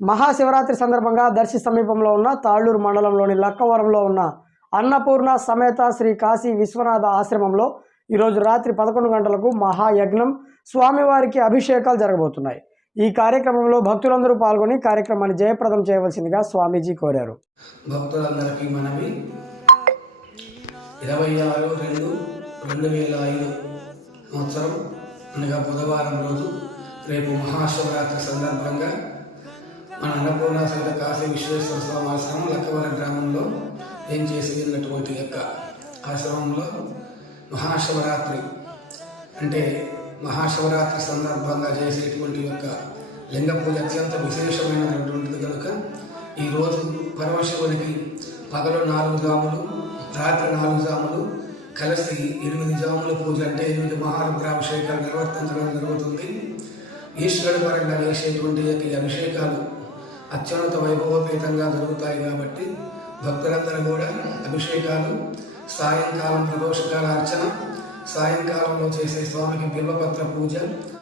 మహాశివరాత్రి సందర్భంగా దర్శి సమీపంలో ఉన్న తాళ్ళూరు మండలంలోని లక్కవరంలో ఉన్న అన్నపూర్ణ సమేత శ్రీ కాశీ విశ్వనాథ ఆశ్రమంలో ఈరోజు రాత్రి పదకొండు గంటలకు మహాయజ్ఞం స్వామివారికి అభిషేకాలు జరగబోతున్నాయి. ఈ కార్యక్రమంలో భక్తులందరూ పాల్గొని కార్యక్రమాన్ని జయప్రదం చేయవలసిందిగా స్వామీజీ కోరారు. భక్తులందరికీ మనవి. ఇరవై ఆరు రెండు రెండు వేల ఐదు సంవత్సరం అనగా బుధవారం రోజు రేపు మహాశివరాత్రి సందర్భంగా కరోనా అన్నపూర్ణ కాశీ విశ్వేశ్వర స్వామి ఆశ్రమం లక్కవరం గ్రామంలో ఏం చేసి ఉన్నటువంటి యొక్క ఆశ్రమంలో మహాశివరాత్రి. అంటే మహాశివరాత్రి సందర్భంగా చేసేటువంటి యొక్క లింగ పూజ అత్యంత విశేషమైనటువంటిది కనుక ఈరోజు పరమశివునికి పగలు నాలుగు జాములు రాత్రి నాలుగు జాములు కలిసి ఎనిమిది జాముల పూజ అంటే ఎనిమిది మహారుద్రాభిషేకాలు నిర్వర్తించడం జరుగుతుంది. ఈశ్వరుడు పరంగా చేసేటువంటి యొక్క అభిషేకాలు అత్యున్నత వైభవపేతంగా జరుగుతాయి కాబట్టి భక్తులందరూ కూడా అభిషేకాలు సాయంకాలం ప్రదోషకాల అర్చన సాయంకాలంలో చేసే స్వామికి బిల్వపత్ర పూజ